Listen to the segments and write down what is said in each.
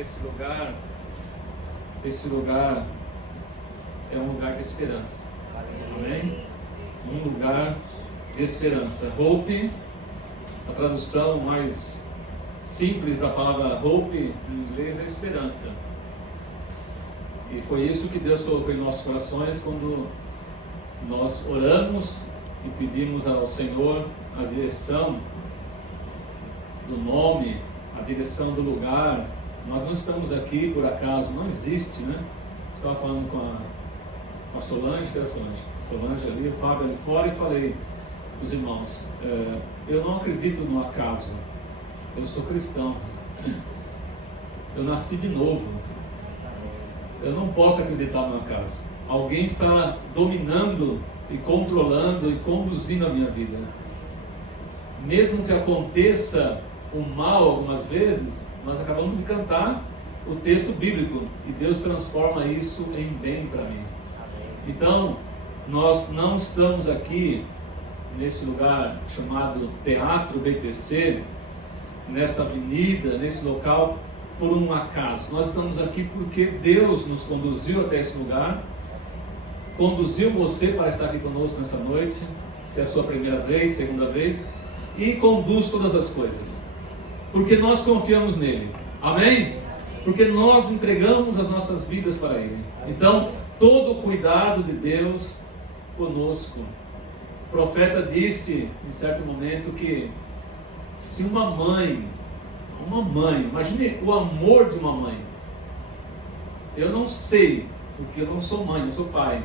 esse lugar é um lugar de esperança. Amém? Um lugar de esperança. Hope, a tradução mais simples da palavra hope em inglês é esperança. E foi isso que Deus colocou em nossos corações quando nós oramos e pedimos ao Senhor a direção do nome, a direção do lugar. Nós não estamos aqui por acaso, não existe, né? Eu estava falando com a Solange, que era Solange ali, o Fábio ali fora, e falei para os irmãos, eu não acredito no acaso, eu sou cristão, eu nasci de novo, eu não posso acreditar no acaso. Alguém está dominando e controlando e conduzindo a minha vida. Mesmo que aconteça o mal algumas vezes, nós acabamos de cantar o texto bíblico e Deus transforma isso em bem para mim. Então, nós não estamos aqui nesse lugar chamado Teatro BTC, nesta avenida, nesse local, por um acaso. Nós estamos aqui porque Deus nos conduziu até esse lugar, conduziu você para estar aqui conosco nessa noite, se é a sua primeira vez, segunda vez, e conduz todas as coisas, porque nós confiamos nele. Amém? Porque nós entregamos as nossas vidas para ele. Então, todo o cuidado de Deus conosco. O profeta disse em certo momento que se uma mãe, imagine o amor de uma mãe. Eu não sei, porque eu não sou mãe, eu sou pai,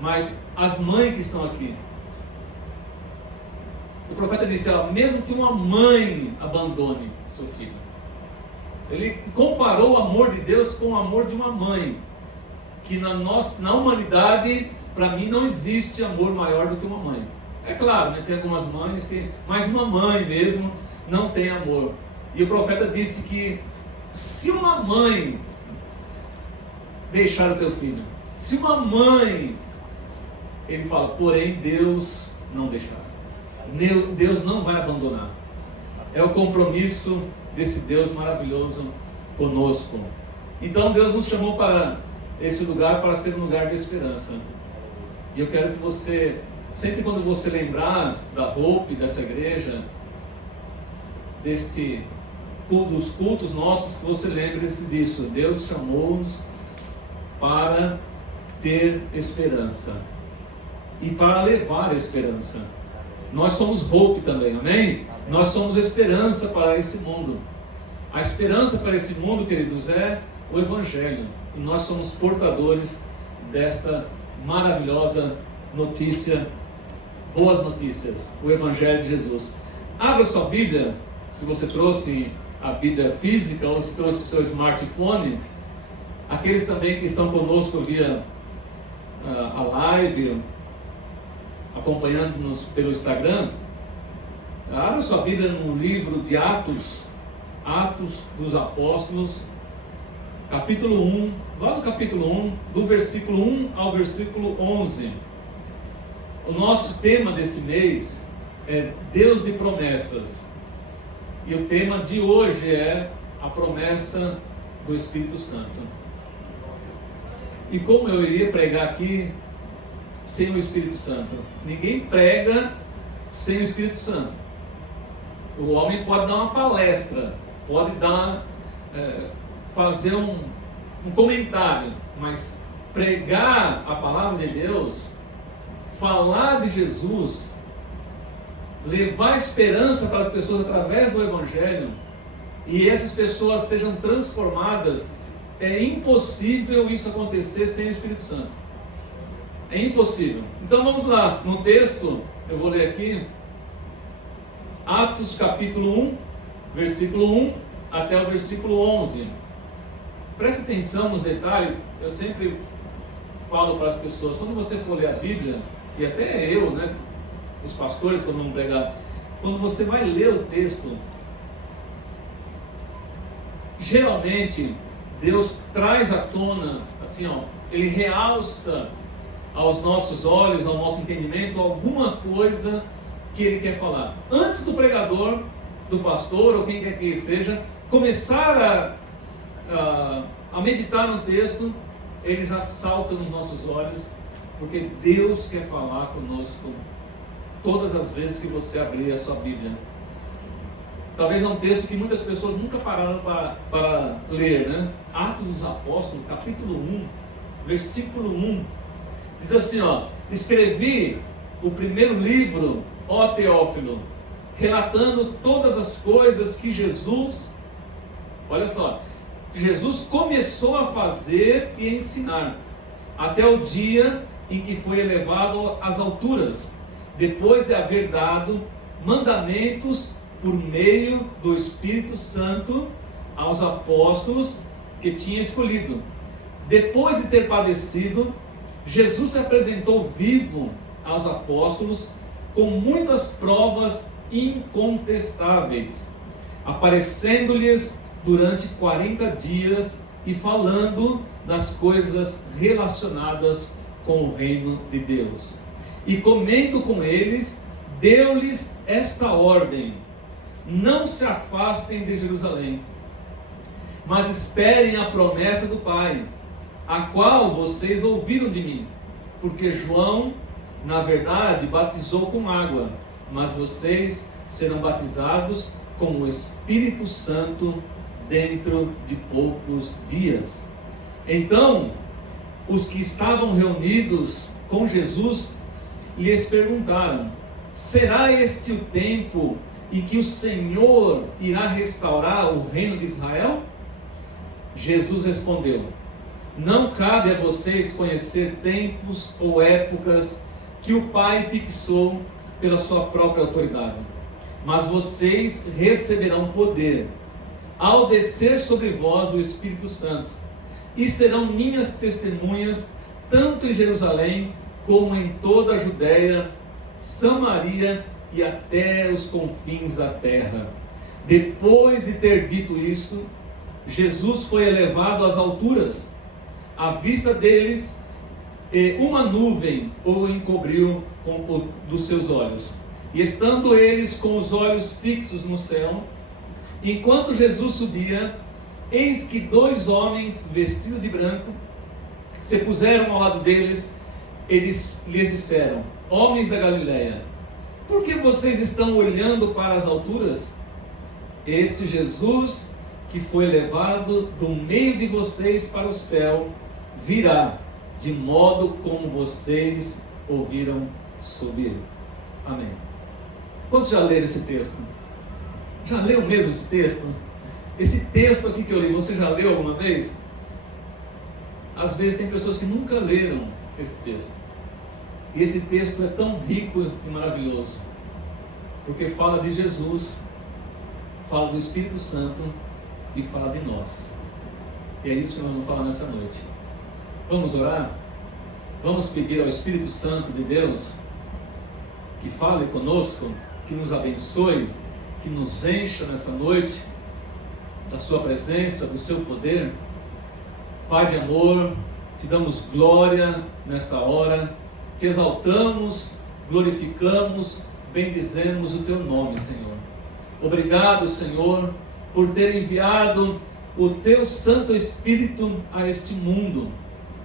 mas as mães que estão aqui, o profeta disse, mesmo que uma mãe abandone seu filho, ele comparou o amor de Deus com o amor de uma mãe, que na humanidade, para mim, não existe amor maior do que uma mãe. É claro, né, tem algumas mães que, mas uma mãe mesmo não tem amor. E o profeta disse que se uma mãe deixar o teu filho, se uma mãe, ele fala, porém Deus não deixará. Deus não vai abandonar. É o compromisso desse Deus maravilhoso conosco. Então Deus nos chamou para esse lugar, para ser um lugar de esperança. E eu quero que você, sempre quando você lembrar da Hope, dessa igreja, dos cultos nossos, você lembre-se disso. Deus chamou-nos para ter esperança e para levar a esperança. Nós somos Hope também, amém? Nós somos esperança para esse mundo. A esperança para esse mundo, queridos, é o Evangelho. E nós somos portadores desta maravilhosa notícia, boas notícias, o Evangelho de Jesus. Abra sua Bíblia, se você trouxe a Bíblia física ou se trouxe o seu smartphone. Aqueles também que estão conosco via a live, acompanhando-nos pelo Instagram, abra sua Bíblia no livro de Atos dos Apóstolos, capítulo 1, lá no capítulo 1, do versículo 1 ao versículo 11. O nosso tema desse mês é Deus de promessas, e o tema de hoje é a promessa do Espírito Santo. E como eu iria pregar aqui sem o Espírito Santo? Ninguém prega sem o Espírito Santo. O homem pode dar uma palestra, pode fazer um comentário, mas pregar a palavra de Deus, falar de Jesus, levar esperança para as pessoas através do Evangelho, e essas pessoas sejam transformadas, é impossível isso acontecer sem o Espírito Santo. É impossível. Então vamos lá, no texto, eu vou ler aqui, Atos capítulo 1, versículo 1 até o versículo 11. Preste atenção nos detalhes. Eu sempre falo para as pessoas, quando você for ler a Bíblia, e até eu, né, os pastores, quando vão pregar, quando você vai ler o texto, geralmente Deus traz à tona, assim, Ele realça aos nossos olhos, ao nosso entendimento, alguma coisa que Ele quer falar. Antes do pregador, do pastor, ou quem quer que seja, começar a meditar no texto, ele já salta nos nossos olhos, porque Deus quer falar conosco todas as vezes que você abrir a sua Bíblia. Talvez é um texto que muitas pessoas nunca pararam para ler, né? Atos dos Apóstolos, capítulo 1, versículo 1, diz assim, escrevi o primeiro livro, ó Teófilo, relatando todas as coisas que Jesus, olha só, Jesus começou a fazer e ensinar, até o dia em que foi elevado às alturas, depois de haver dado mandamentos por meio do Espírito Santo aos apóstolos que tinha escolhido. Depois de ter padecido, Jesus se apresentou vivo aos apóstolos com muitas provas incontestáveis, aparecendo-lhes durante 40 dias e falando das coisas relacionadas com o reino de Deus. E comendo com eles, deu-lhes esta ordem: não se afastem de Jerusalém, mas esperem a promessa do Pai, a qual vocês ouviram de mim. Porque João, na verdade, batizou com água, mas vocês serão batizados com o Espírito Santo dentro de poucos dias. Então, os que estavam reunidos com Jesus lhes perguntaram: será este o tempo em que o Senhor irá restaurar o reino de Israel? Jesus respondeu: não cabe a vocês conhecer tempos ou épocas que o Pai fixou pela sua própria autoridade, mas vocês receberão poder ao descer sobre vós o Espírito Santo, e serão minhas testemunhas tanto em Jerusalém como em toda a Judéia, Samaria e até os confins da terra. Depois de ter dito isso, Jesus foi elevado às alturas. À vista deles, uma nuvem o encobriu dos seus olhos. E estando eles com os olhos fixos no céu, enquanto Jesus subia, eis que 2 homens vestidos de branco se puseram ao lado deles. Eles lhes disseram: homens da Galileia, por que vocês estão olhando para as alturas? Esse Jesus que foi levado do meio de vocês para o céu virá, de modo como vocês ouviram subir. Amém. Quantos já leram esse texto? Já leu mesmo esse texto? Esse texto aqui que eu li, você já leu alguma vez? Às vezes tem pessoas que nunca leram esse texto. E esse texto é tão rico e maravilhoso, porque fala de Jesus, fala do Espírito Santo e fala de nós. E é isso que nós vamos falar nessa noite. Vamos orar? Vamos pedir ao Espírito Santo de Deus que fale conosco, que nos abençoe, que nos encha nessa noite da sua presença, do seu poder. Pai de amor, te damos glória nesta hora, te exaltamos, glorificamos, bendizemos o teu nome, Senhor. Obrigado, Senhor, por ter enviado o teu Santo Espírito a este mundo.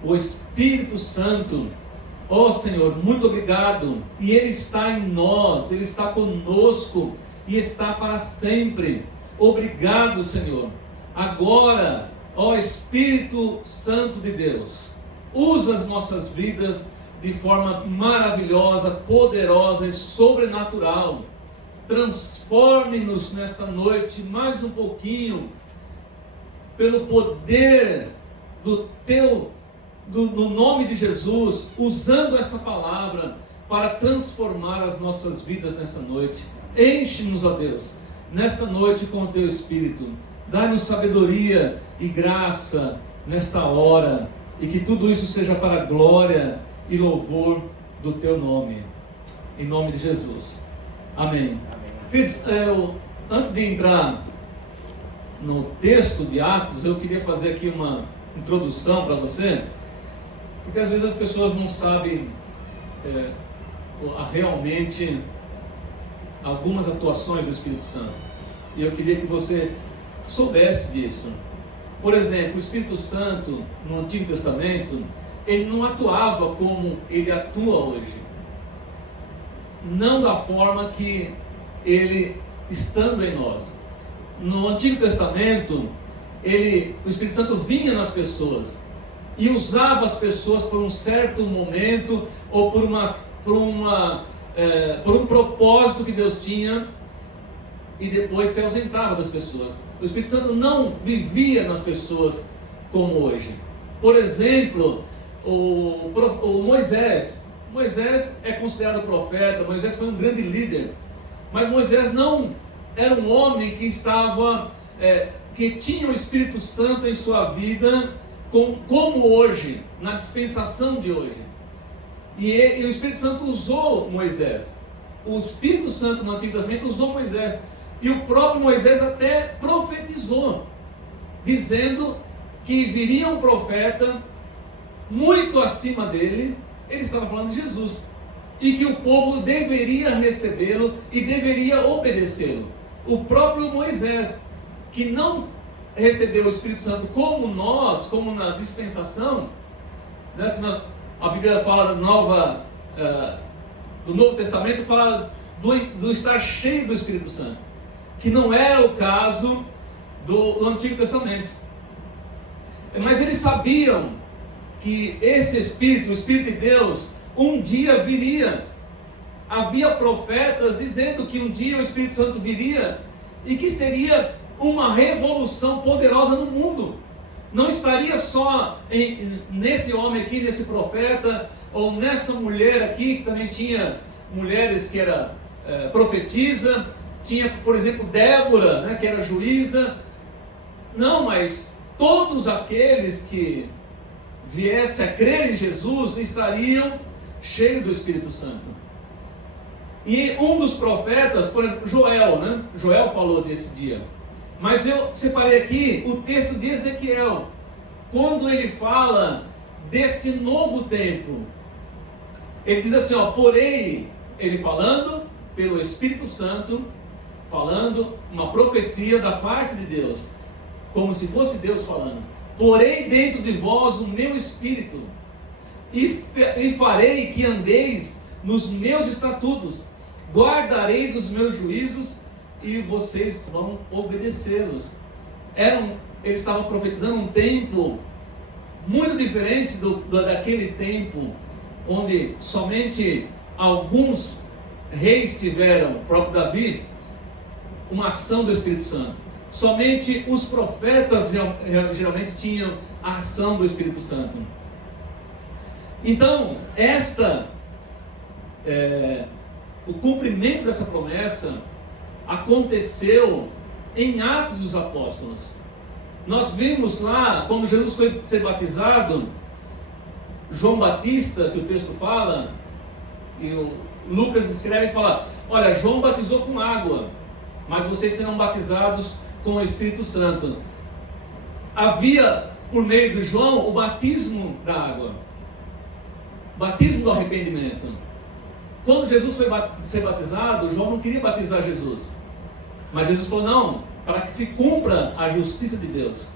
O Espírito Santo, ó Senhor, muito obrigado. E Ele está em nós, Ele está conosco e está para sempre. Obrigado, Senhor. Agora, ó Espírito Santo de Deus, usa as nossas vidas de forma maravilhosa, poderosa e sobrenatural. Transforme-nos nesta noite mais um pouquinho, pelo poder no nome de Jesus, usando esta palavra para transformar as nossas vidas nessa noite. Enche-nos, ó Deus, nesta noite com o teu Espírito. Dá-nos sabedoria e graça nesta hora, e que tudo isso seja para a glória e louvor do teu nome, em nome de Jesus, amém. Queridos, antes de entrar no texto de Atos, eu queria fazer aqui uma introdução para você, porque às vezes as pessoas não sabem realmente algumas atuações do Espírito Santo, e eu queria que você soubesse disso. Por exemplo, o Espírito Santo no Antigo Testamento, ele não atuava como ele atua hoje. Não da forma que ele estando em nós. No Antigo Testamento, o Espírito Santo vinha nas pessoas e usava as pessoas por um certo momento ou por um propósito que Deus tinha, e depois se ausentava das pessoas. O Espírito Santo não vivia nas pessoas como hoje. Por exemplo, o Moisés é considerado profeta. Moisés foi um grande líder, mas Moisés não era um homem que tinha o Espírito Santo em sua vida como hoje, na dispensação de hoje. E o Espírito Santo usou Moisés. O Espírito Santo no Antigo Testamento usou Moisés. E o próprio Moisés até profetizou, dizendo que viria um profeta muito acima dele. Ele estava falando de Jesus, e que o povo deveria recebê-lo e deveria obedecê-lo. O próprio Moisés, que não recebeu o Espírito Santo como nós, como na dispensação, né, a Bíblia fala do Novo Testamento, fala do estar cheio do Espírito Santo, que não era o caso do Antigo Testamento. Mas eles sabiam que esse Espírito, o Espírito de Deus, um dia viria. Havia profetas dizendo que um dia o Espírito Santo viria e que seria uma revolução poderosa no mundo. Não estaria só nesse homem aqui, nesse profeta, ou nessa mulher aqui, que também tinha mulheres que era profetisa, tinha, por exemplo, Débora, né, que era juíza. Não, mas todos aqueles que viessem a crer em Jesus estariam cheios do Espírito Santo. E um dos profetas, por exemplo, Joel, né? Joel falou desse dia. Mas eu separei aqui o texto de Ezequiel, quando ele fala desse novo tempo. Ele diz assim, porém, ele falando pelo Espírito Santo, falando uma profecia da parte de Deus, como se fosse Deus falando. Porém dentro de vós o meu Espírito, e farei que andeis nos meus estatutos, guardareis os meus juízos, e vocês vão obedecê-los. Eles estavam profetizando um tempo muito diferente daquele tempo, onde somente alguns reis tiveram, o próprio Davi, uma ação do Espírito Santo. Somente os profetas geralmente tinham a ação do Espírito Santo. Então, o cumprimento dessa promessa aconteceu em Atos dos Apóstolos. Nós vimos lá, quando Jesus foi ser batizado, João Batista, que o texto fala, e o Lucas escreve e fala, olha, João batizou com água, mas vocês serão batizados com o Espírito Santo. Havia, por meio de João, o batismo da água, batismo do arrependimento. Quando Jesus foi ser batizado, João não queria batizar Jesus, mas Jesus falou, não, para que se cumpra a justiça de Deus.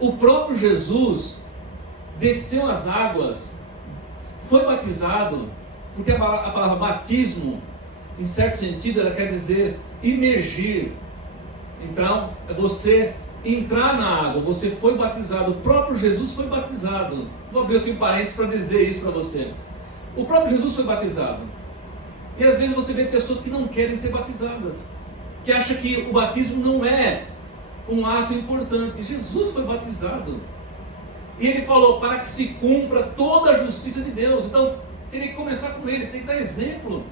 O próprio Jesus desceu as águas, foi batizado, porque a palavra batismo, em certo sentido, ela quer dizer imergir. Então, é você entrar na água, você foi batizado, o próprio Jesus foi batizado. Vou abrir aqui um parênteses para dizer isso para você. O próprio Jesus foi batizado. E às vezes você vê pessoas que não querem ser batizadas, que acham que o batismo não é um ato importante. Jesus foi batizado. E ele falou, para que se cumpra toda a justiça de Deus. Então, teria que começar com ele, tem que dar exemplo.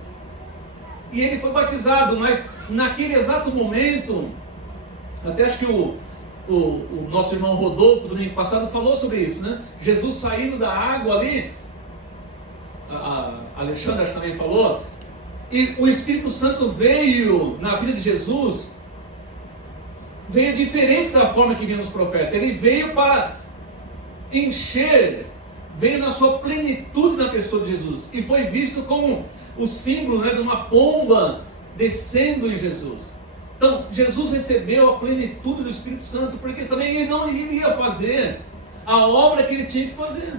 E ele foi batizado, mas naquele exato momento, até acho que o nosso irmão Rodolfo, domingo passado, falou sobre isso, né? Jesus saindo da água ali, a Alexandra também falou, e o Espírito Santo veio na vida de Jesus, veio diferente da forma que vinha nos profetas. Ele veio para encher, veio na sua plenitude na pessoa de Jesus, e foi visto como o símbolo, né, de uma pomba descendo em Jesus. Então, Jesus recebeu a plenitude do Espírito Santo, porque também ele não iria fazer a obra que ele tinha que fazer.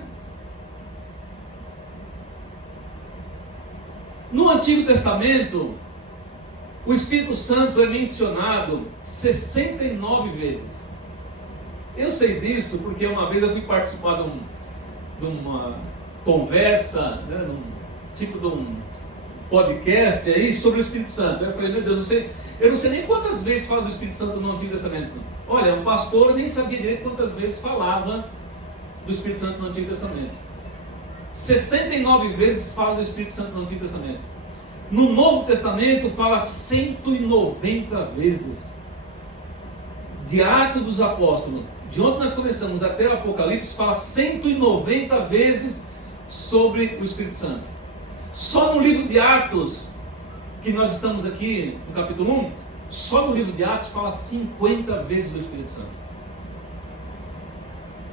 No Antigo Testamento, o Espírito Santo é mencionado 69 vezes. Eu sei disso porque uma vez eu fui participar de uma conversa, né, tipo de um podcast aí sobre o Espírito Santo. Eu falei, meu Deus, eu não sei nem quantas vezes fala do Espírito Santo no Antigo Testamento. Olha, um pastor nem sabia direito quantas vezes falava do Espírito Santo no Antigo Testamento. 69 vezes fala do Espírito Santo no Antigo Testamento. No Novo Testamento fala 190 vezes. De Atos dos Apóstolos, de onde nós começamos até o Apocalipse, fala 190 vezes sobre o Espírito Santo. Só no livro de Atos, que nós estamos aqui no capítulo 1, só no livro de Atos fala 50 vezes do Espírito Santo.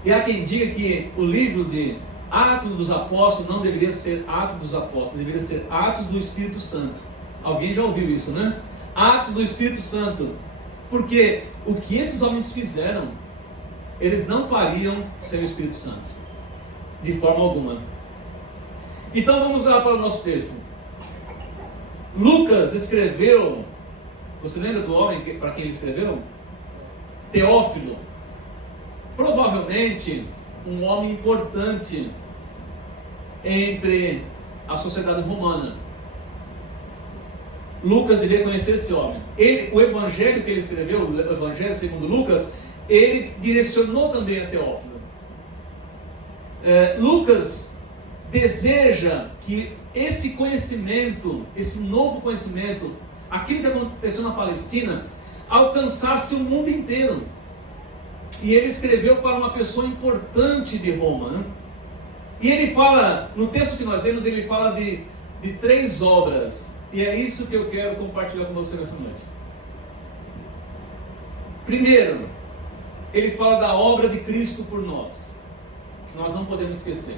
E há quem diga que o livro de Atos dos Apóstolos não deveria ser Atos dos Apóstolos, deveria ser Atos do Espírito Santo. Alguém já ouviu isso, né? Atos do Espírito Santo. Porque o que esses homens fizeram, eles não fariam sem o Espírito Santo, de forma alguma. Então vamos lá para o nosso texto. Lucas escreveu, você lembra do homem para quem ele escreveu? Teófilo. Provavelmente um homem importante entre a sociedade romana. Lucas devia conhecer esse homem. O evangelho que ele escreveu, o evangelho segundo Lucas, ele direcionou também a Teófilo. Lucas deseja que esse conhecimento, esse novo conhecimento, aquilo que aconteceu na Palestina, alcançasse o mundo inteiro. E ele escreveu para uma pessoa importante de Roma, né? E ele fala, no texto que nós lemos, ele fala de 3 obras. E é isso que eu quero compartilhar com você nessa noite. Primeiro, ele fala da obra de Cristo por nós, que nós não podemos esquecer.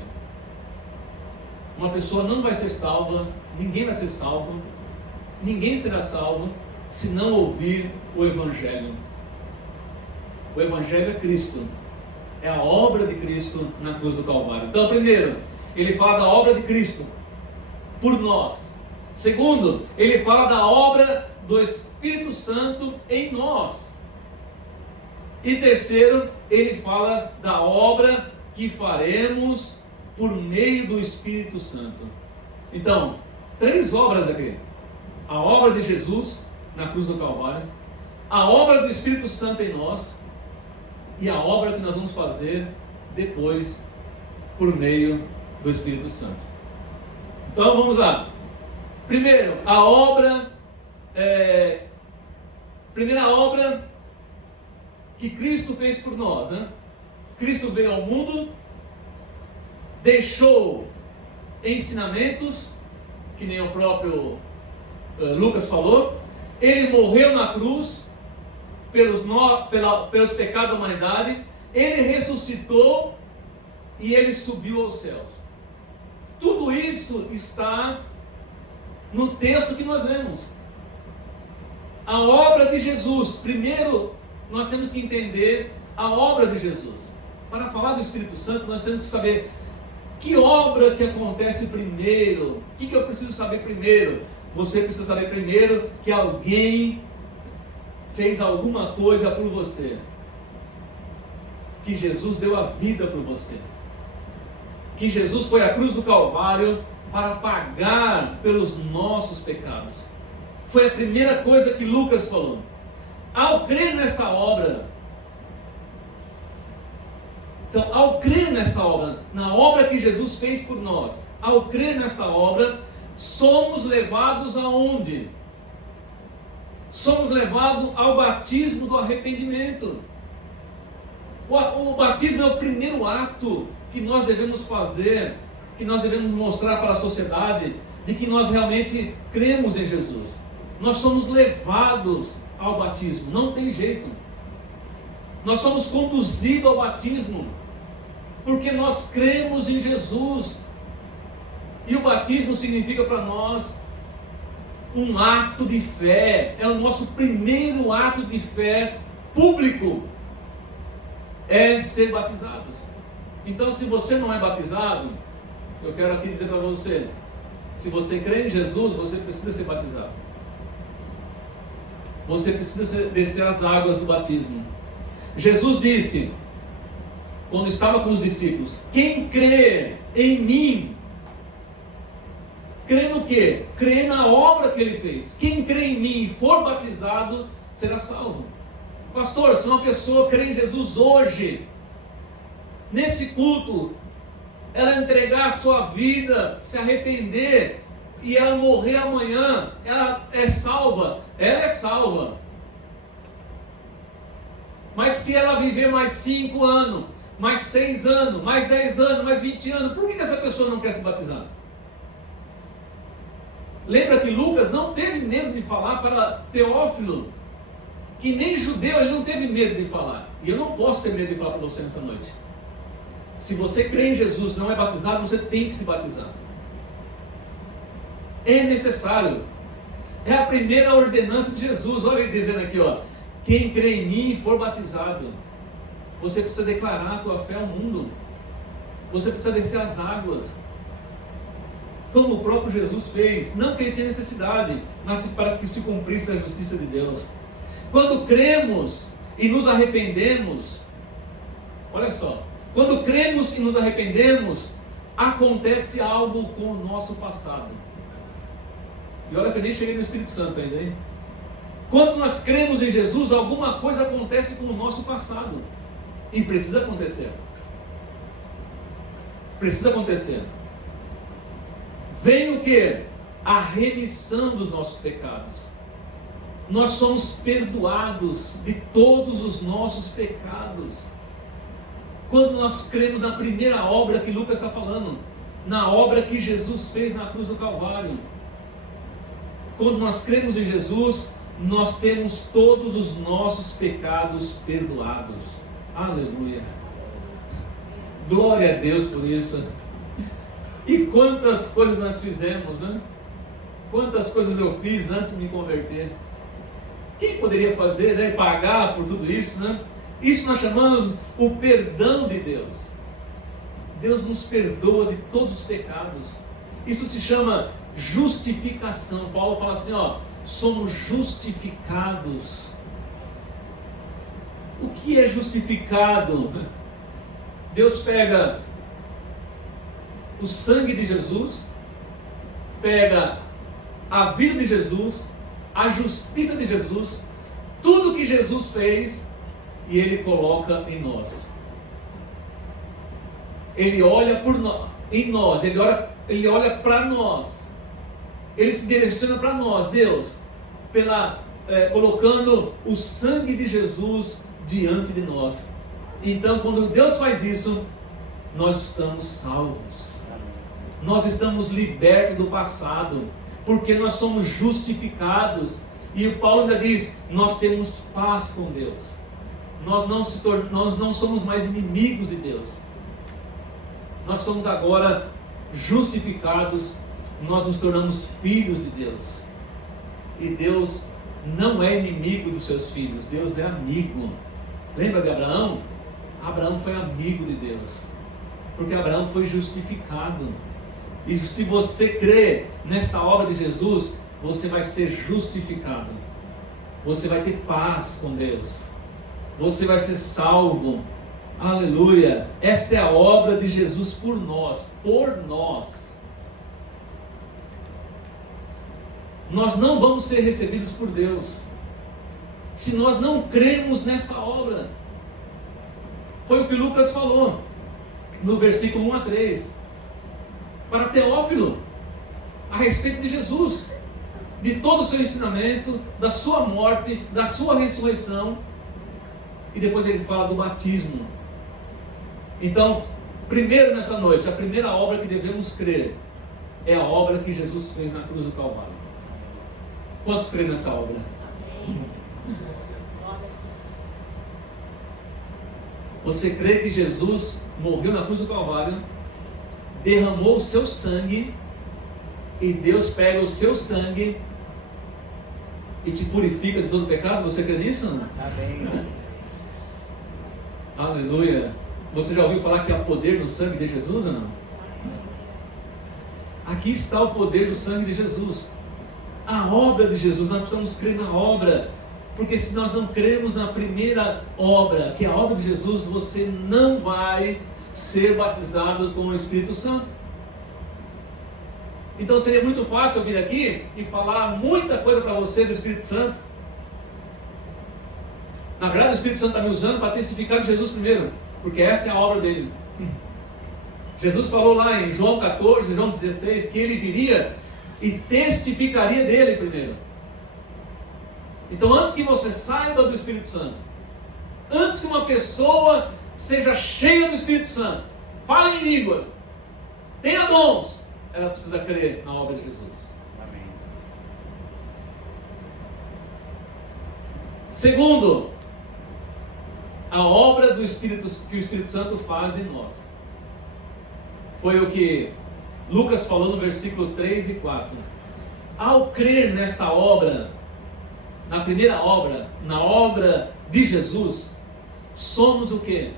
Uma pessoa não vai ser salva, ninguém vai ser salvo, ninguém será salvo se não ouvir o Evangelho. O Evangelho é Cristo, é a obra de Cristo na cruz do Calvário. Então, primeiro, ele fala da obra de Cristo por nós. Segundo, ele fala da obra do Espírito Santo em nós. E terceiro, ele fala da obra que faremos por meio do Espírito Santo. Então, 3 obras aqui. A obra de Jesus na cruz do Calvário, a obra do Espírito Santo em nós e a obra que nós vamos fazer depois por meio do Espírito Santo. Então vamos lá. Primeiro, a obra, primeira obra que Cristo fez por nós, né? Cristo veio ao mundo, deixou ensinamentos, que nem o próprio Lucas falou. Ele morreu na cruz pelos pecados da humanidade. Ele ressuscitou e ele subiu aos céus. Tudo isso está no texto que nós lemos. A obra de Jesus. Primeiro, nós temos que entender a obra de Jesus. Para falar do Espírito Santo, nós temos que saber que obra que acontece primeiro. O que eu preciso saber primeiro? Você precisa saber primeiro que alguém fez alguma coisa por você. Que Jesus deu a vida por você. Que Jesus foi à cruz do Calvário para pagar pelos nossos pecados. Foi a primeira coisa que Lucas falou. Ao crer nesta obra, então, ao crer nesta obra, na obra que Jesus fez por nós, ao crer nesta obra, somos levados aonde? Somos levados ao batismo do arrependimento. O batismo é o primeiro ato que nós devemos fazer, que nós devemos mostrar para a sociedade, de que nós realmente cremos em Jesus. Nós somos levados ao batismo, não tem jeito. Nós somos conduzidos ao batismo, porque nós cremos em Jesus. E o batismo significa para nós um ato de fé, é o nosso primeiro ato de fé público, é ser batizados. Então, se você não é batizado, eu quero aqui dizer para você, se você crê em Jesus, você precisa ser batizado. Você precisa descer as águas do batismo. Jesus disse, quando estava com os discípulos, quem crê em mim, crê no quê? Crê na obra que ele fez. Quem crê em mim e for batizado, será salvo. Pastor, se uma pessoa crê em Jesus hoje, nesse culto, ela entregar a sua vida, se arrepender, e ela morrer amanhã, ela é salva? Ela é salva. Mas se ela viver mais 5 anos, mais 6 anos, mais 10 anos, mais 20 anos, por que essa pessoa não quer se batizar? Lembra que Lucas não teve medo de falar para Teófilo, que nem judeu ele não teve medo de falar. E eu não posso ter medo de falar para você nessa noite. Se você crê em Jesus e não é batizado, você tem que se batizar. É necessário. É a primeira ordenança de Jesus. Olha ele dizendo aqui, ó, quem crê em mim e for batizado. Você precisa declarar a tua fé ao mundo. Você precisa descer as águas, como o próprio Jesus fez. Não que ele tinha necessidade, mas para que se cumprisse a justiça de Deus. Quando cremos e nos arrependemos, olha só, quando cremos e nos arrependemos, acontece algo com o nosso passado. E olha que eu nem cheguei no Espírito Santo ainda, hein? Quando nós cremos em Jesus, alguma coisa acontece com o nosso passado. E precisa acontecer. Precisa acontecer. Vem o que? A remissão dos nossos pecados. Nós somos perdoados de todos os nossos pecados. Quando nós cremos na primeira obra que Lucas está falando, na obra que Jesus fez na cruz do Calvário. Quando nós cremos em Jesus, nós temos todos os nossos pecados perdoados. Aleluia. Glória a Deus por isso. E quantas coisas nós fizemos, né? Quantas coisas eu fiz antes de me converter. Quem poderia fazer, né? Pagar por tudo isso, né? Isso nós chamamos o perdão de Deus. Deus nos perdoa de todos os pecados. Isso se chama justificação. Paulo fala assim, ó, somos justificados. O que é justificado? Deus pega o sangue de Jesus, pega a vida de Jesus, a justiça de Jesus, tudo que Jesus fez, e Ele coloca em nós. Ele olha em nós, Ele olha para nós, Ele se direciona para nós, Deus, colocando o sangue de Jesus diante de nós. Então, quando Deus faz isso, nós estamos salvos. Nós estamos libertos do passado, porque nós somos justificados. E o Paulo ainda diz, nós temos paz com Deus. Nós não somos mais inimigos de Deus. Nós somos agora justificados, nós nos tornamos filhos de Deus. E Deus não é inimigo dos seus filhos, Deus é amigo. Lembra de Abraão? Abraão foi amigo de Deus, porque Abraão foi justificado. E se você crê nesta obra de Jesus, você vai ser justificado. Você vai ter paz com Deus. Você vai ser salvo. Aleluia. Esta é a obra de Jesus por nós. Por nós. Nós não vamos ser recebidos por Deus se nós não cremos nesta obra. Foi o que Lucas falou no versículo 1 a 3 para Teófilo, a respeito de Jesus, de todo o seu ensinamento, da sua morte, da sua ressurreição, e depois ele fala do batismo. Então, primeiro nessa noite, a primeira obra que devemos crer é a obra que Jesus fez na cruz do Calvário. Quantos creem nessa obra? Você crê que Jesus morreu na cruz do Calvário, derramou o seu sangue, e Deus pega o seu sangue e te purifica de todo pecado. Você crê nisso? Não? Amém. Aleluia. Você já ouviu falar que há poder no sangue de Jesus ou não? Aqui está o poder do sangue de Jesus. A obra de Jesus, nós precisamos crer na obra. Porque se nós não cremos na primeira obra, que é a obra de Jesus, você não vai ser batizado com o Espírito Santo. Então seria muito fácil eu vir aqui e falar muita coisa para você do Espírito Santo. Na verdade, o Espírito Santo está me usando para testificar de Jesus primeiro, porque essa é a obra dele. Jesus falou lá em João 14, João 16, que ele viria e testificaria dele primeiro. Então, antes que você saiba do Espírito Santo, antes que uma pessoa seja cheia do Espírito Santo, fale em línguas, tenha dons, ela precisa crer na obra de Jesus. Amém. Segundo, a obra do Espírito que o Espírito Santo faz em nós. Foi o que Lucas falou no versículo 3 e 4. Ao crer nesta obra, na primeira obra, na obra de Jesus, somos o quê?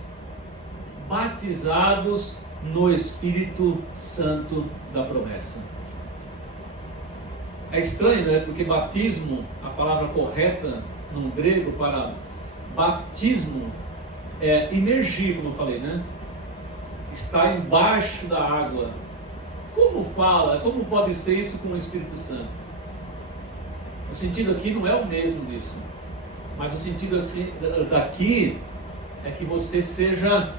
Batizados no Espírito Santo da promessa. É estranho, né? Porque batismo, a palavra correta no grego para baptismo é imergir, como eu falei, né? Está embaixo da água. Como pode ser isso com o Espírito Santo? O sentido aqui não é o mesmo disso, mas o sentido assim, daqui é que você seja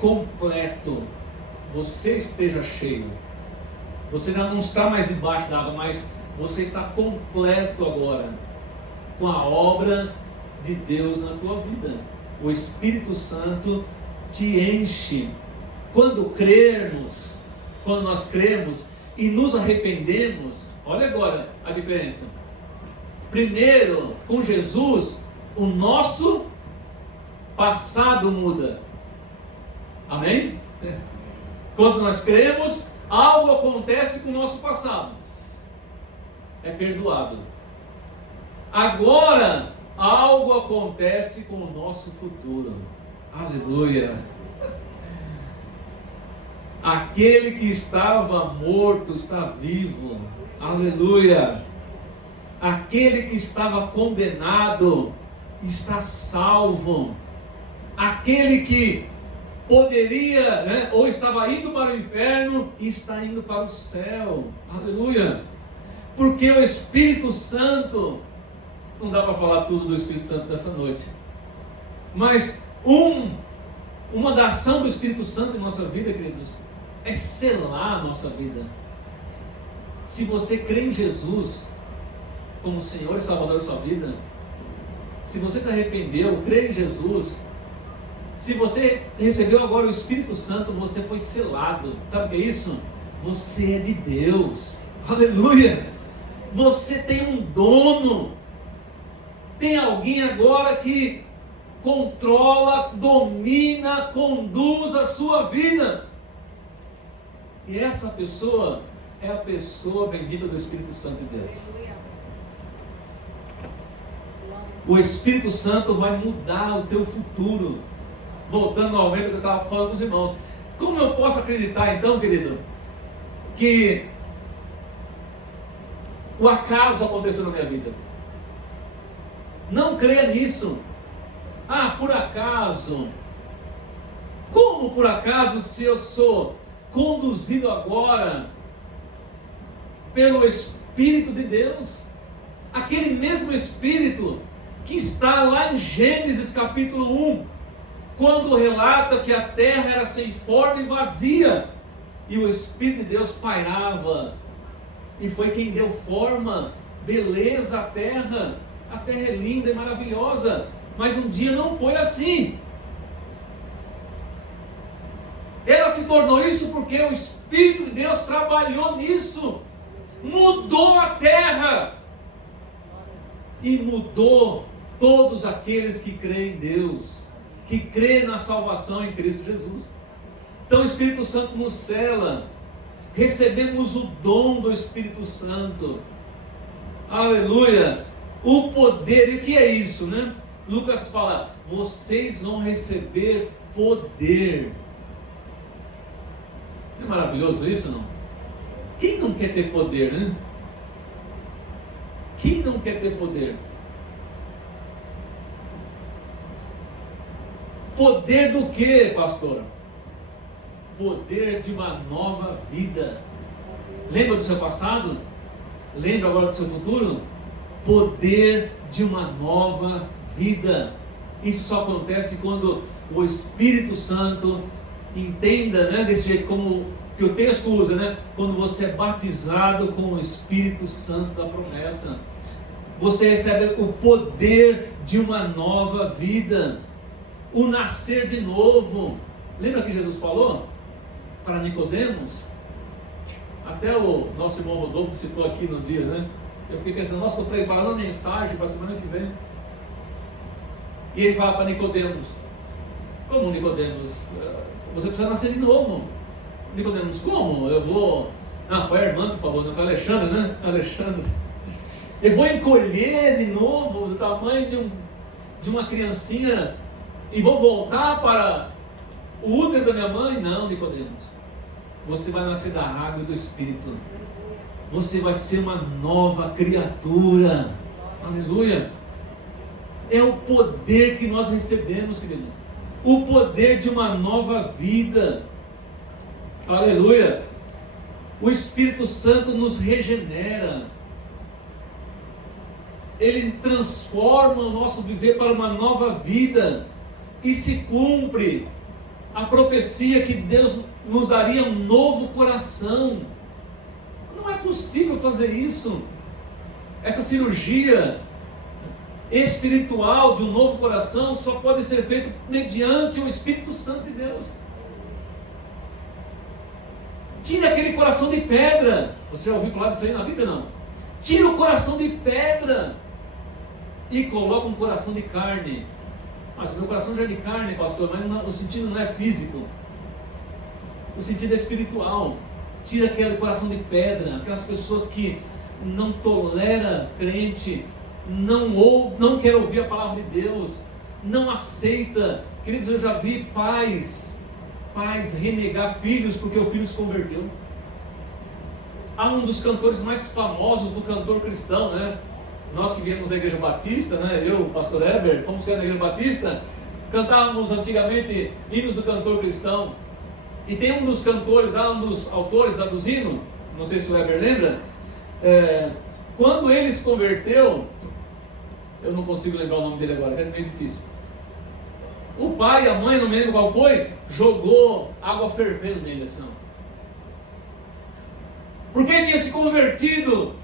completo, você esteja cheio. Você já não está mais embaixo da água, mas você está completo agora com a obra de Deus na tua vida. O Espírito Santo te enche. Quando nós cremos e nos arrependemos, olha agora a diferença. Primeiro, com Jesus, o nosso passado muda. Amém? Quando nós cremos, algo acontece com o nosso passado. É perdoado. Agora, algo acontece com o nosso futuro. Aleluia. Aquele que estava morto está vivo. Aleluia. Aquele que estava condenado está salvo. Aquele que poderia, ou estava indo para o inferno, está indo para o céu. Aleluia. Porque o Espírito Santo, não dá para falar tudo do Espírito Santo dessa noite, mas uma da ação do Espírito Santo em nossa vida, queridos, é selar a nossa vida. Se você crê em Jesus como Senhor e Salvador da sua vida, se você se arrependeu, crê em Jesus, se você recebeu agora o Espírito Santo, você foi selado. Sabe o que é isso? Você é de Deus. Aleluia! Você tem um dono. Tem alguém agora que controla, domina, conduz a sua vida. E essa pessoa é a pessoa bendita do Espírito Santo de Deus. O Espírito Santo vai mudar o teu futuro. Voltando ao momento que eu estava falando com os irmãos. Como eu posso acreditar então, querido, que o acaso aconteceu na minha vida? Não creia nisso. Por acaso. Como por acaso, se eu sou conduzido agora pelo Espírito de Deus? Aquele mesmo Espírito que está lá em Gênesis capítulo 1, quando relata que a terra era sem forma e vazia, e o Espírito de Deus pairava, e foi quem deu forma, beleza à terra. A terra é linda e maravilhosa, mas um dia não foi assim. Ela se tornou isso porque o Espírito de Deus trabalhou nisso, mudou a terra, e mudou todos aqueles que creem em Deus, que creem na salvação em Cristo Jesus. Então o Espírito Santo nos sela, recebemos o dom do Espírito Santo. Aleluia! O poder, e o que é isso, né? Lucas fala, vocês vão receber poder. Não é maravilhoso isso, não? Quem não quer ter poder, né? Quem não quer ter poder? Poder do que, pastor? Poder de uma nova vida. Lembra do seu passado? Lembra agora do seu futuro? Poder de uma nova vida. Isso só acontece quando o Espírito Santo, entenda, né, desse jeito como que o texto usa, né? Quando você é batizado com o Espírito Santo da promessa, você recebe o poder de uma nova vida, o nascer de novo. Lembra que Jesus falou para Nicodemos? Até o nosso irmão Rodolfo citou aqui no dia, né? Eu fiquei pensando, nossa, estou preparando uma mensagem para a semana que vem. E ele fala para Nicodemos, como Nicodemos? Você precisa nascer de novo. Nicodemos, como? Eu vou... Ah, foi a irmã que falou, não foi a Alexandre, né? Alexandre. Eu vou encolher de novo do tamanho de uma criancinha e vou voltar para o útero da minha mãe? Não, Nicodemos. Você vai nascer da água e do Espírito. Você vai ser uma nova criatura. Aleluia. É o poder que nós recebemos, querido. O poder de uma nova vida. Aleluia. O Espírito Santo nos regenera. Ele transforma o nosso viver para uma nova vida. E se cumpre a profecia que Deus nos daria um novo coração. Não é possível fazer isso. Essa cirurgia espiritual de um novo coração só pode ser feito mediante o Espírito Santo de Deus. Tira aquele coração de pedra. Você já ouviu falar disso aí na Bíblia? Não. Tira o coração de pedra e coloca um coração de carne. Mas meu coração já é de carne, pastor, mas não, o sentido não é físico. O sentido é espiritual. Tira aquele coração de pedra, aquelas pessoas que não toleram crente, não quer ouvir a palavra de Deus, não aceita. Queridos, eu já vi pais renegar filhos porque o filho se converteu. Há um dos cantores mais famosos do cantor cristão, né? Nós que viemos da Igreja Batista, né? Eu, o pastor Heber, fomos criados na Igreja Batista, cantávamos antigamente hinos do cantor cristão. E tem um dos cantores, um dos autores dos hinos, não sei se o Heber lembra, quando ele se converteu, eu não consigo lembrar o nome dele agora, é meio difícil. O pai e a mãe, não me lembro qual foi, jogou água fervendo nele assim. Porque ele tinha se convertido,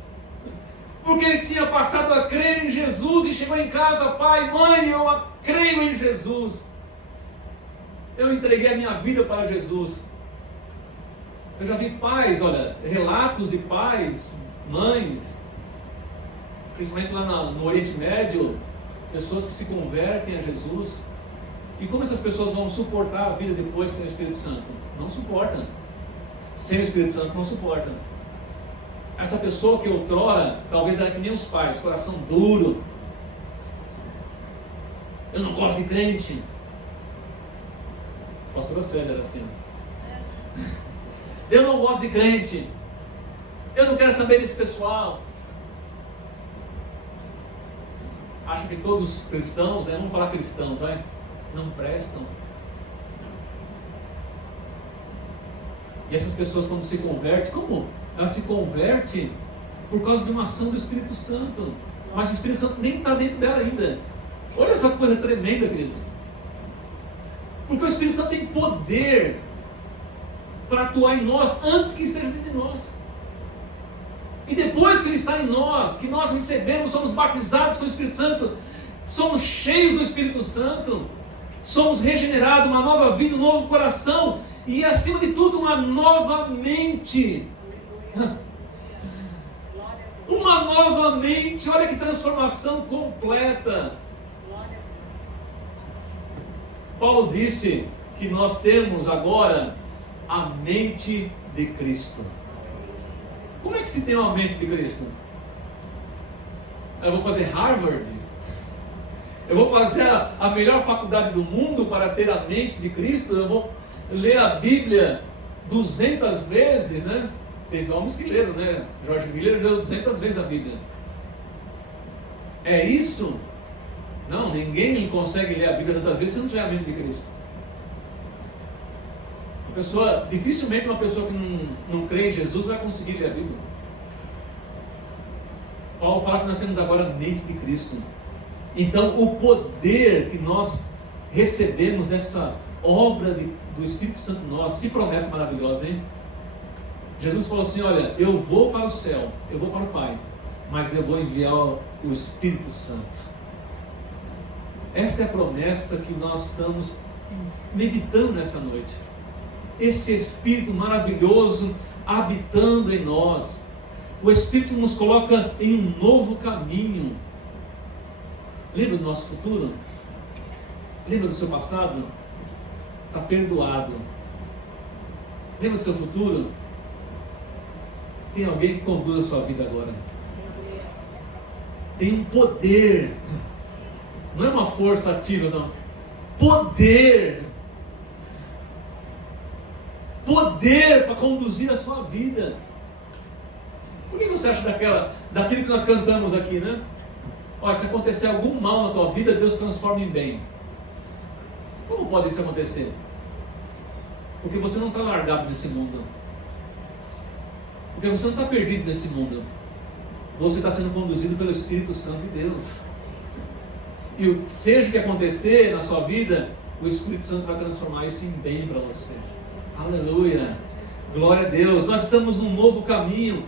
porque ele tinha passado a crer em Jesus e chegou em casa, pai, mãe, eu creio em Jesus. Eu entreguei a minha vida para Jesus. Eu já vi pais, olha, relatos de pais, mães, principalmente lá no Oriente Médio, pessoas que se convertem a Jesus. E como essas pessoas vão suportar a vida depois sem o Espírito Santo? Não suportam. Sem o Espírito Santo não suportam. Essa pessoa que outrora, talvez era que nem os pais, coração duro. Eu não gosto de crente. A pastora Célia era assim. Eu não gosto de crente. Eu não quero saber desse pessoal. Acho que todos cristãos, vamos falar cristãos, vai? Não prestam. E essas pessoas quando se convertem, como? Ela se converte por causa de uma ação do Espírito Santo. Mas o Espírito Santo nem está dentro dela ainda. Olha essa coisa tremenda, queridos. Porque o Espírito Santo tem poder para atuar em nós antes que esteja dentro de nós. E depois que Ele está em nós, que nós recebemos, somos batizados com o Espírito Santo, somos cheios do Espírito Santo, somos regenerados, uma nova vida, um novo coração e, acima de tudo, uma nova mente. Uma nova mente, olha que transformação completa. Paulo disse que nós temos agora a mente de Cristo. Como é que se tem uma mente de Cristo? Eu vou fazer Harvard? Eu vou fazer a melhor faculdade do mundo para ter a mente de Cristo? Eu vou ler a Bíblia 200 vezes, né? Teve homens que leram, né? George Miller leu 200 vezes a Bíblia. É isso? Não, ninguém consegue ler a Bíblia tantas vezes se não tiver a mente de Cristo. Dificilmente uma pessoa que não crê em Jesus vai conseguir ler a Bíblia. Paulo fala que nós temos agora a mente de Cristo. Então o poder que nós recebemos dessa obra do Espírito Santo em nós, que promessa maravilhosa, hein? Jesus falou assim: olha, eu vou para o céu, eu vou para o Pai, mas eu vou enviar o Espírito Santo. Esta é a promessa que nós estamos meditando nessa noite. Esse Espírito maravilhoso habitando em nós. O Espírito nos coloca em um novo caminho. Lembra do nosso futuro? Lembra do seu passado? Está perdoado. Lembra do seu futuro? Tem alguém que conduz a sua vida agora. Tem um poder. Não é uma força ativa, não. Poder. Poder para conduzir a sua vida. Por que você acha daquilo que nós cantamos aqui, né? Olha, se acontecer algum mal na tua vida, Deus transforma em bem. Como pode isso acontecer? Porque você não está largado nesse mundo. Porque você não está perdido nesse mundo. Você está sendo conduzido pelo Espírito Santo de Deus. E seja o que acontecer na sua vida, o Espírito Santo vai transformar isso em bem para você. Aleluia! Glória a Deus! Nós estamos num novo caminho.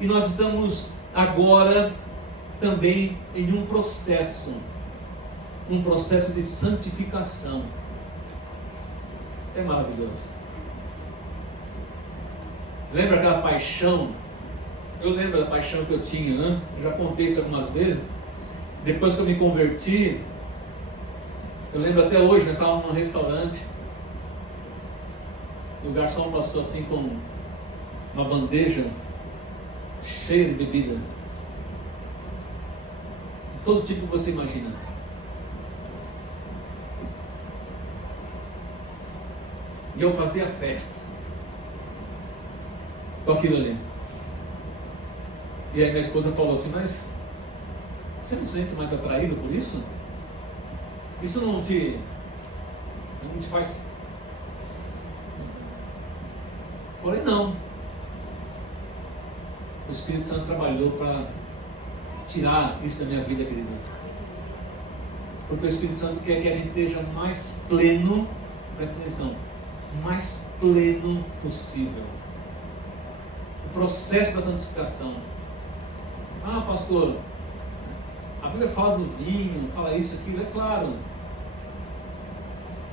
E nós estamos agora também em um processo de santificação. É maravilhoso. Lembra aquela paixão? Eu lembro da paixão que eu tinha, né? Eu já contei isso algumas vezes. Depois que eu me converti, eu lembro até hoje, nós estávamos num restaurante, e o garçom passou assim com uma bandeja cheia de bebida. Todo tipo que você imagina. E eu fazia festa com aquilo ali. E aí minha esposa falou assim: mas você não se sente mais atraído por isso? Isso não te faz... Eu falei: não. O Espírito Santo trabalhou para tirar isso da minha vida, querido. Porque o Espírito Santo quer que a gente esteja mais pleno, presta atenção, mais pleno possível. O processo da santificação. Ah, pastor, a Bíblia fala do vinho, fala isso, aquilo, é claro.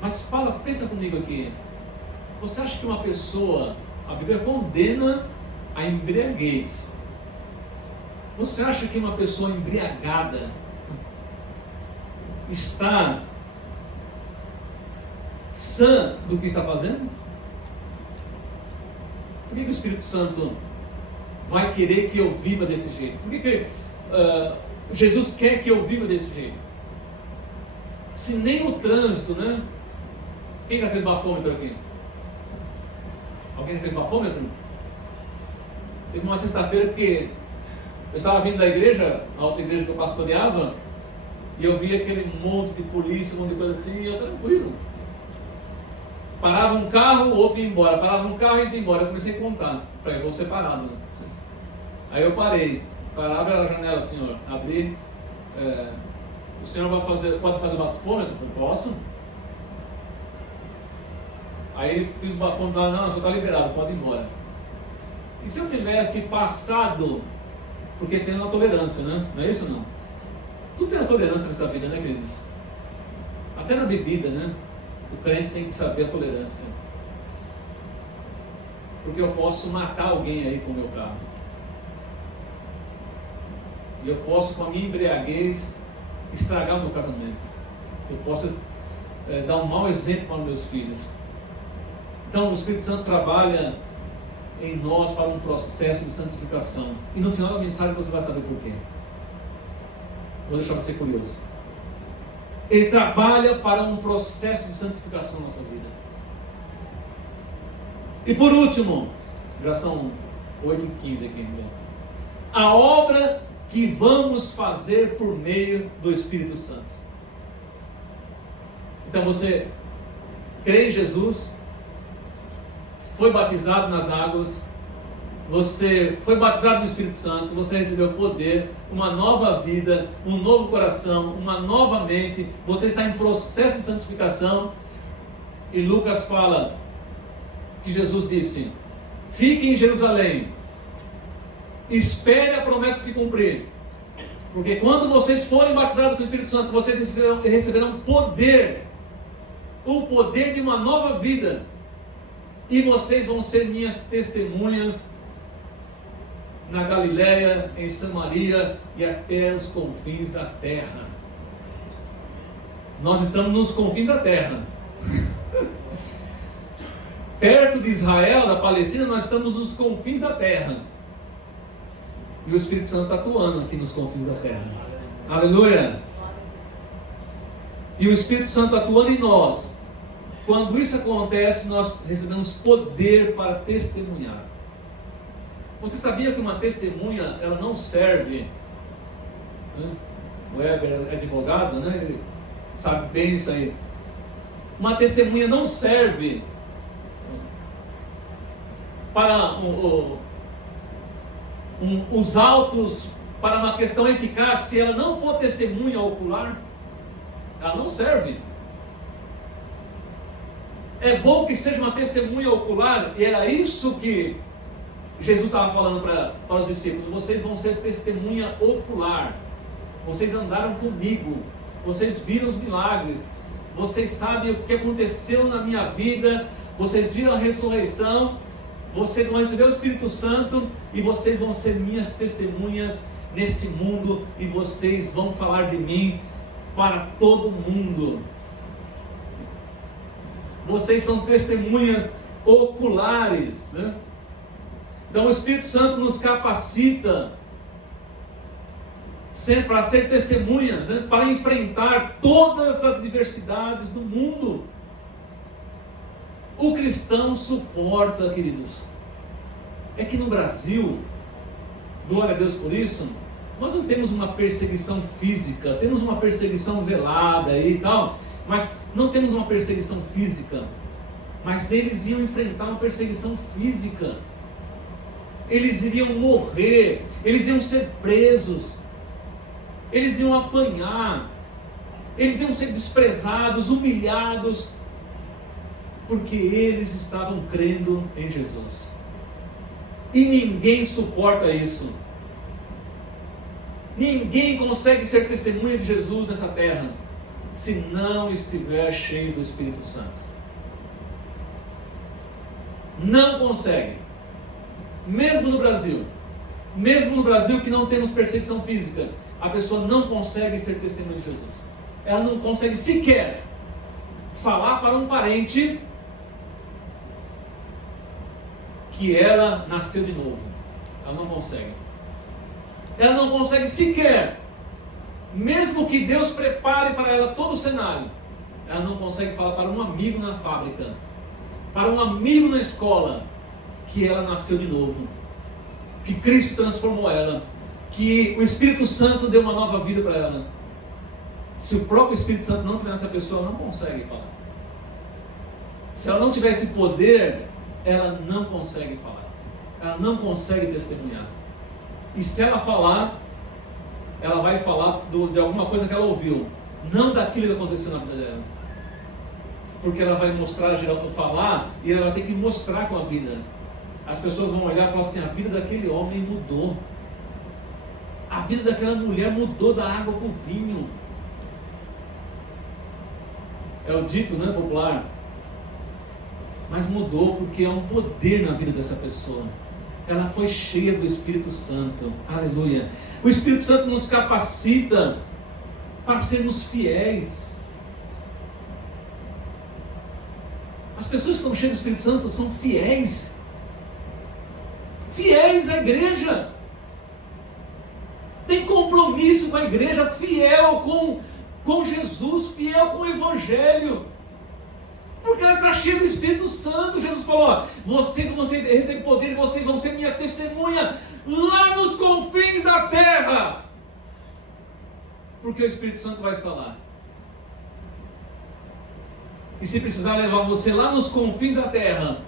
Mas pensa comigo aqui. Você acha que uma pessoa, a Bíblia condena a embriaguez. Você acha que uma pessoa embriagada está sã do que está fazendo? Por que o Espírito Santo vai querer que eu viva desse jeito? Por que Jesus quer que eu viva desse jeito? Se nem o trânsito, né? Quem já fez bafômetro aqui? Alguém já fez bafômetro? Teve uma sexta-feira que eu estava vindo da igreja, a outra igreja que eu pastoreava, e eu via aquele monte de polícia, um monte de coisa assim, e eu tranquilo. Parava um carro, o outro ia embora. Parava um carro e ia embora. Eu comecei a contar. Falei: vou separado. Aí eu parei. Abre a janela, senhor. Abri. O senhor pode fazer o bafômetro? Eu falei: posso. Aí fiz o bafômetro. Não, o senhor está liberado, pode ir embora. E se eu tivesse passado, porque tem uma tolerância, né? Não é isso, não? Tudo tem uma tolerância nessa vida, né, queridos? Até na bebida, né? O crente tem que saber a tolerância. Porque eu posso matar alguém aí com o meu carro. E eu posso, com a minha embriaguez, estragar o meu casamento. Eu posso dar um mau exemplo para os meus filhos. Então o Espírito Santo trabalha em nós para um processo de santificação. E no final da mensagem você vai saber por quê. Vou deixar você curioso. Ele trabalha para um processo de santificação na nossa vida. E por último, já são 8h15 aqui, a obra que vamos fazer por meio do Espírito Santo. Então você crê em Jesus, foi batizado nas águas, você foi batizado no Espírito Santo, você recebeu poder, uma nova vida, um novo coração, uma nova mente, você está em processo de santificação. E Lucas fala que Jesus disse: fique em Jerusalém, espere a promessa se cumprir, porque quando vocês forem batizados com o Espírito Santo, vocês receberão poder, o poder de uma nova vida, e vocês vão ser minhas testemunhas na Galileia, em Samaria e até os confins da terra. Nós estamos nos confins da terra. Perto de Israel, da Palestina, nós estamos nos confins da terra. E o Espírito Santo está atuando aqui nos confins da terra. Aleluia! E o Espírito Santo atuando em nós. Quando isso acontece, nós recebemos poder para testemunhar. Você sabia que uma testemunha, ela não serve, né? O Weber é advogado, né? Ele sabe bem isso aí. Uma testemunha não serve para os autos, para uma questão eficaz, se ela não for testemunha ocular. Ela não serve. É bom que seja uma testemunha ocular, e era isso que Jesus estava falando para os discípulos: vocês vão ser testemunha ocular, vocês andaram comigo, vocês viram os milagres, vocês sabem o que aconteceu na minha vida, vocês viram a ressurreição, vocês vão receber o Espírito Santo, e vocês vão ser minhas testemunhas neste mundo, e vocês vão falar de mim para todo mundo. Vocês são testemunhas oculares, né? Então o Espírito Santo nos capacita sempre para ser testemunhas, né? Para enfrentar todas as adversidades do mundo. O cristão suporta, queridos. É que no Brasil, glória a Deus por isso, nós não temos uma perseguição física, temos uma perseguição velada aí e tal, mas não temos uma perseguição física. Mas eles iam enfrentar uma perseguição física. Eles iriam morrer, eles iam ser presos, eles iam apanhar, eles iam ser desprezados, humilhados, porque eles estavam crendo em Jesus. E ninguém suporta isso. Ninguém consegue ser testemunha de Jesus nessa terra se não estiver cheio do Espírito Santo. Não consegue. Mesmo no Brasil que não temos perseguição física, a pessoa não consegue ser testemunha de Jesus. Ela não consegue sequer falar para um parente que ela nasceu de novo. Ela não consegue. Ela não consegue sequer, mesmo que Deus prepare para ela todo o cenário, ela não consegue falar para um amigo na fábrica, para um amigo na escola, que ela nasceu de novo, que Cristo transformou ela, que o Espírito Santo deu uma nova vida para ela. Se o próprio Espírito Santo não tiver nessa pessoa, ela não consegue falar. Se ela não tiver esse poder, ela não consegue falar, ela não consegue testemunhar. E se ela falar, ela vai falar de alguma coisa que ela ouviu, não daquilo que aconteceu na vida dela, porque ela vai mostrar, falar, e ela vai ter que mostrar com a vida. As pessoas vão olhar e falar assim: a vida daquele homem mudou, a vida daquela mulher mudou da água para o vinho. É o dito, né, popular. Mas mudou porque é um poder na vida dessa pessoa. Ela foi cheia do Espírito Santo. Aleluia. O Espírito Santo nos capacita para sermos fiéis. As pessoas que estão cheias do Espírito Santo são fiéis. fiéis à igreja, tem compromisso com a igreja, fiel com Jesus, fiel com o Evangelho, porque ela está cheia do Espírito Santo. Jesus falou: ó, vocês vão receber poder e vocês vão ser minha testemunha lá nos confins da terra, porque o Espírito Santo vai estar lá. E se precisar levar você lá nos confins da terra,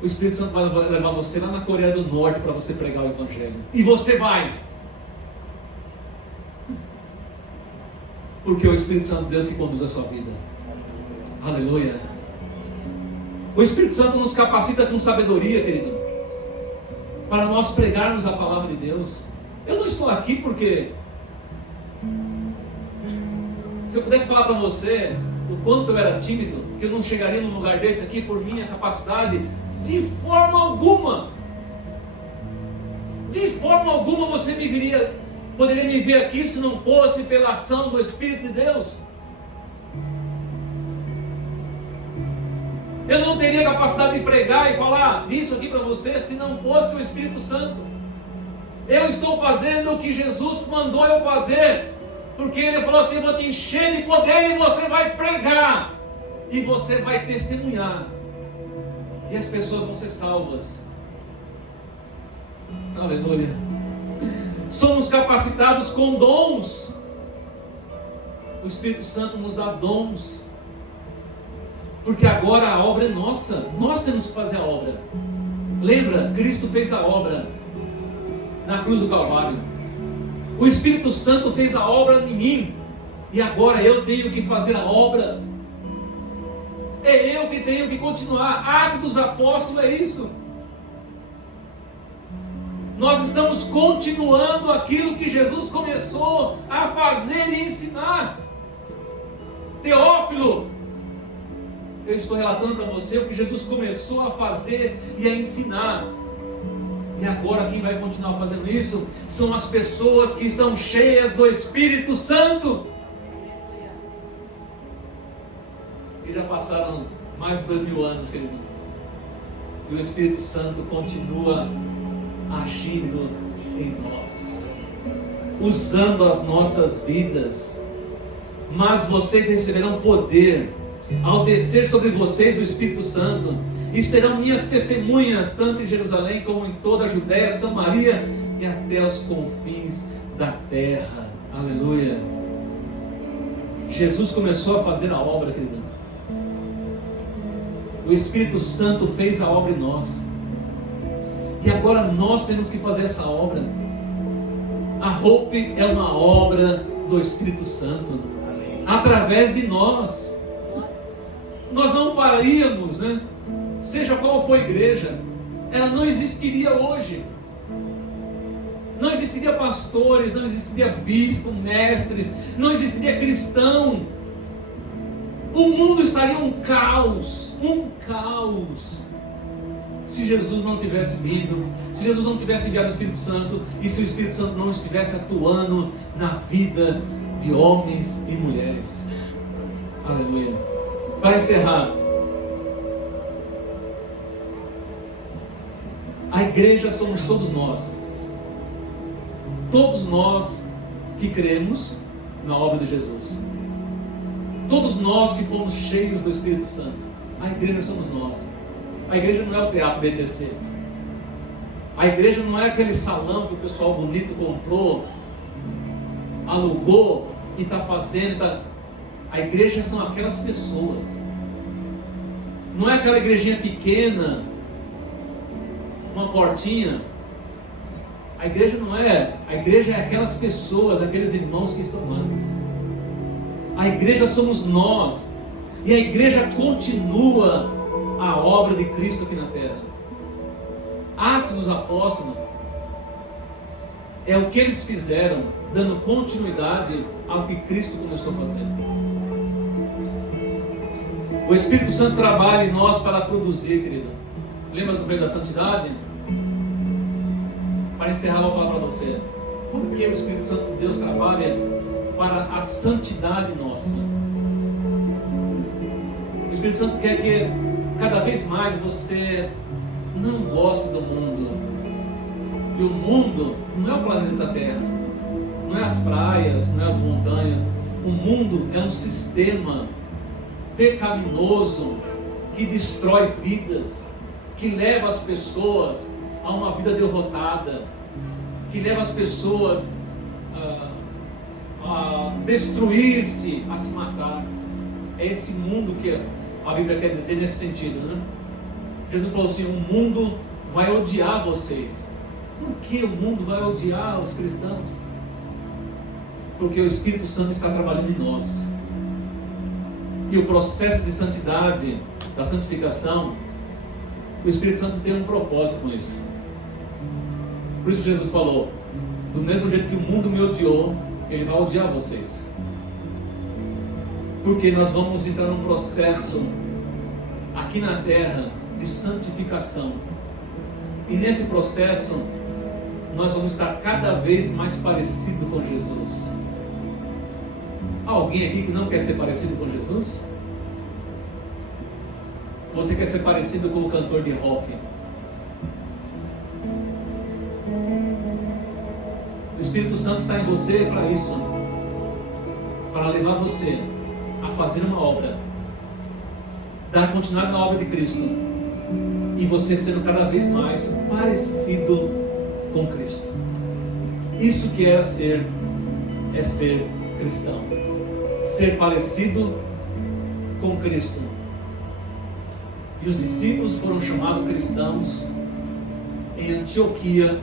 o Espírito Santo vai levar você lá na Coreia do Norte para você pregar o Evangelho. E você vai. Porque é o Espírito Santo de Deus que conduz a sua vida. Aleluia. O Espírito Santo nos capacita com sabedoria, querido, para nós pregarmos a palavra de Deus. Eu não estou aqui porque, se eu pudesse falar para você o quanto eu era tímido, que eu não chegaria num lugar desse aqui por minha capacidade, de forma alguma. De forma alguma você poderia me ver aqui se não fosse pela ação do Espírito de Deus. Eu não teria capacidade de pregar e falar isso aqui para você se não fosse o Espírito Santo. Eu estou fazendo o que Jesus mandou eu fazer, porque Ele falou assim: eu vou te encher de poder e você vai pregar, e você vai testemunhar, e as pessoas vão ser salvas. Aleluia. Somos capacitados com dons. O Espírito Santo nos dá dons, porque agora a obra é nossa. Nós temos que fazer a obra. Lembra? Cristo fez a obra na cruz do Calvário. O Espírito Santo fez a obra em mim, e agora eu tenho que fazer a obra. É eu que tenho que continuar. Atos dos Apóstolos é isso. Nós estamos continuando aquilo que Jesus começou a fazer e ensinar. Teófilo, eu estou relatando para você o que Jesus começou a fazer e a ensinar. E agora quem vai continuar fazendo isso são as pessoas que estão cheias do Espírito Santo. E já passaram mais de 2000 anos, querido. E o Espírito Santo continua agindo em nós, usando as nossas vidas. Mas vocês receberão poder ao descer sobre vocês o Espírito Santo, e serão minhas testemunhas, tanto em Jerusalém como em toda a Judéia, Samaria e até os confins da terra. Aleluia. Jesus começou a fazer a obra, querido. O Espírito Santo fez a obra em nós, e agora nós temos que fazer essa obra. A Hope é uma obra do Espírito Santo. Através de nós não faríamos, né? Seja qual for a igreja, ela não existiria hoje. Não existiria pastores, não existiria bispos, mestres, não existiria cristão. O mundo estaria um caos, se Jesus não tivesse vindo, se Jesus não tivesse enviado o Espírito Santo, e se o Espírito Santo não estivesse atuando na vida de homens e mulheres. Aleluia. Para encerrar, a igreja somos todos nós que cremos na obra de Jesus, todos nós que fomos cheios do Espírito Santo. A igreja somos nós. A igreja não é o teatro BTC, a igreja não é aquele salão que o pessoal bonito comprou, alugou e está fazendo. A igreja são aquelas pessoas. Não é aquela igrejinha pequena, uma portinha. A igreja não é. A igreja é aquelas pessoas, aqueles irmãos que estão lá. A igreja somos nós. E a igreja continua a obra de Cristo aqui na terra. Atos dos Apóstolos é o que eles fizeram, dando continuidade ao que Cristo começou a fazer. O Espírito Santo trabalha em nós para produzir, querido. Lembra do Freio da Santidade? Para encerrar, eu vou falar para você por que o Espírito Santo de Deus trabalha para a santidade nossa. O Espírito Santo quer que cada vez mais você não goste do mundo. E o mundo não é o planeta Terra, não é as praias, não é as montanhas. O mundo é um sistema pecaminoso que destrói vidas, que leva as pessoas a uma vida derrotada, que leva as pessoas a destruir-se, a se matar. É esse mundo que a Bíblia quer dizer nesse sentido, né? Jesus falou assim: o mundo vai odiar vocês. Por que o mundo vai odiar os cristãos? Porque o Espírito Santo está trabalhando em nós. E o processo de santidade, da santificação, o Espírito Santo tem um propósito com isso. Por isso Jesus falou: do mesmo jeito que o mundo me odiou, ele vai odiar vocês. Porque nós vamos entrar num processo aqui na terra de santificação. E nesse processo nós vamos estar cada vez mais parecido com Jesus. Há alguém aqui que não quer ser parecido com Jesus? Você quer ser parecido com o cantor de rock? O Espírito Santo está em você para isso, para levar você a fazer uma obra, dar continuidade na obra de Cristo, e você sendo cada vez mais parecido com Cristo. Isso que é ser cristão, ser parecido com Cristo. E os discípulos foram chamados cristãos em Antioquia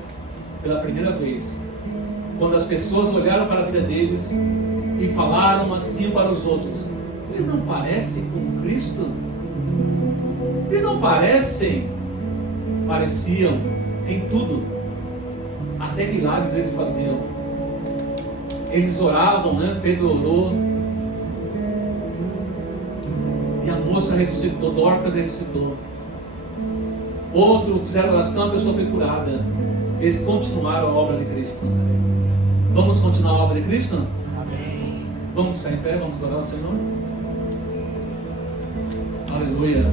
pela primeira vez, quando as pessoas olharam para a vida deles e falaram assim para os outros: eles não parecem com Cristo? Eles não parecem? Pareciam em tudo, até milagres eles faziam. Eles oravam, né? Pedro orou e a moça ressuscitou, Dorcas ressuscitou. Outro fizeram oração, a pessoa foi curada. Eles continuaram a obra de Cristo. Vamos continuar a obra de Cristo? Amém. Vamos ficar em pé, vamos orar ao Senhor. Aleluia.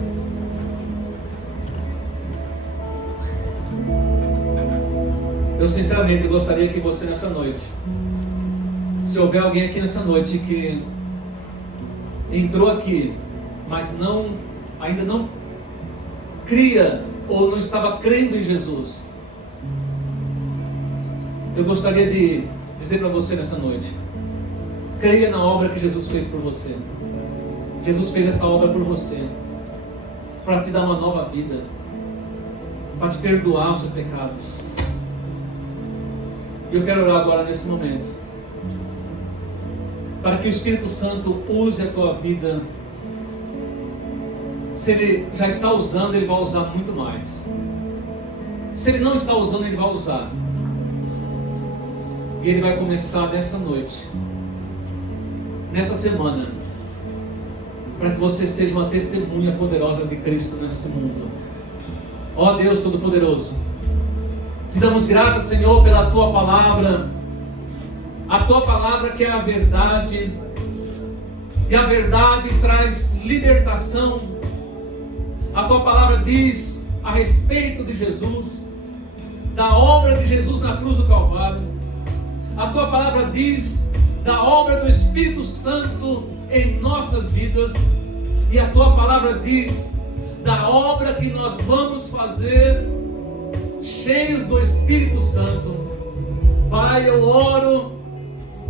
Eu sinceramente gostaria que você nessa noite, se houver alguém aqui nessa noite que entrou aqui, mas ainda não cria ou não estava crendo em Jesus, eu gostaria de dizer para você nessa noite: creia na obra que Jesus fez por você. Jesus fez essa obra por você, para te dar uma nova vida, para te perdoar os seus pecados. E eu quero orar agora nesse momento, para que o Espírito Santo use a tua vida. Se Ele já está usando, Ele vai usar muito mais. Se Ele não está usando, Ele vai usar. E Ele vai começar nessa noite, nessa semana, para que você seja uma testemunha poderosa de Cristo nesse mundo. Ó Deus Todo-Poderoso, te damos graças, Senhor, pela Tua Palavra. A Tua Palavra que é a verdade, e a verdade traz libertação. A Tua Palavra diz a respeito de Jesus, da obra de Jesus na cruz do Calvário. A Tua Palavra diz da obra do Espírito Santo em nossas vidas. E a Tua Palavra diz da obra que nós vamos fazer cheios do Espírito Santo. Pai, eu oro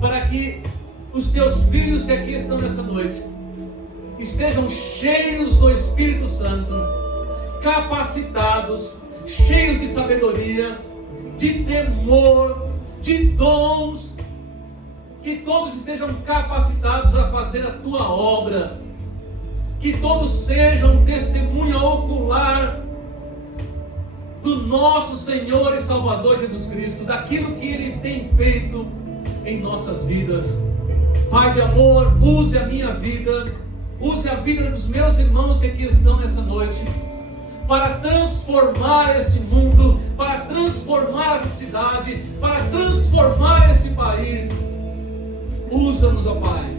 para que os Teus filhos que aqui estão nessa noite estejam cheios do Espírito Santo, capacitados, cheios de sabedoria, de temor, de dons, que todos estejam capacitados a fazer a Tua obra, que todos sejam testemunha ocular do nosso Senhor e Salvador Jesus Cristo, daquilo que Ele tem feito em nossas vidas. Pai de amor, use a minha vida, use a vida dos meus irmãos que aqui estão nessa noite, para transformar este mundo, para transformar essa cidade, para transformar este país. Usa-nos, ó Pai.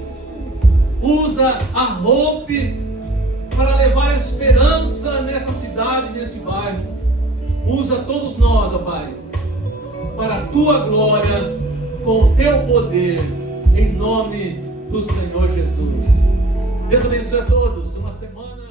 Usa a Hope para levar esperança nessa cidade, nesse bairro. Usa todos nós, ó Pai, para a Tua glória, com o Teu poder, em nome do Senhor Jesus. Deus abençoe a todos. Uma semana